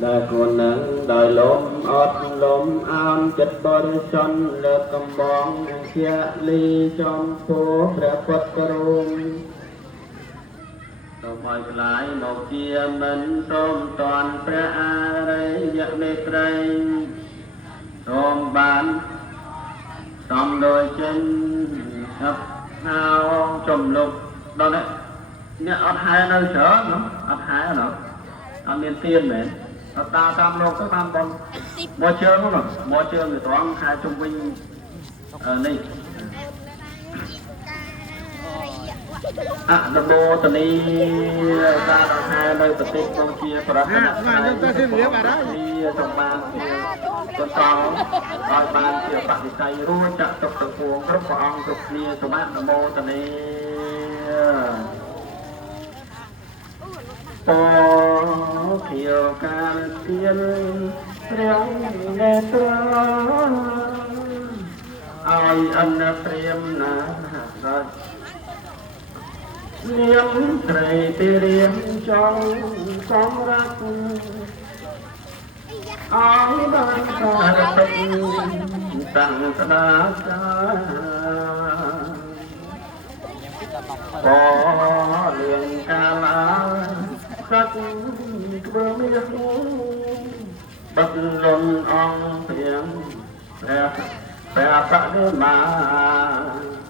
ដែលគួរនឹងដោយលំអត់លំអោនចិត្តបរិសុទ្ធលើកកំបងជាលីចំពោះព្រះពុទ្ធរូបសូមឲ្យខ្លាយមកជាមិនសូមតន់ព្រះអរិយមេត្រីសូមបានសំដោយចិនហឹបហៅចំលុកដល់នេះអត់ហែនៅច្រើនអត់ហែណាអត់មានទៀនមែនអត់ដើរតាមលោកទៅតាមបងមកជើងហ្នឹងមកជើងទៅត្រង់ខែជុំវិញនេះអនុមោទនីតាដល់ខែនៅប្រទេសកម្ពុជាប្រទេសយើងទៅទីរៀបអត់ហើយសម្បានជាកសលឲ្យបានជាបរិស័យរួចចាក់ទុកទាំងពួងគ្រប់ព្រះអង្គគ្រប់គ្នាសូមអនុមោទនីពោខៀវកាលទៀនព្រះនេត្រឲ្យអនព្រាមណារត់នាមត្រីទីរៀងចង់សម្រាប់ឲ្យបានការពេញតាំងស្ដាចាក៏លៀងកាលាកាត់ធ្វើមានបាត់លន់អង្គព្រៀងព្រះបដិមា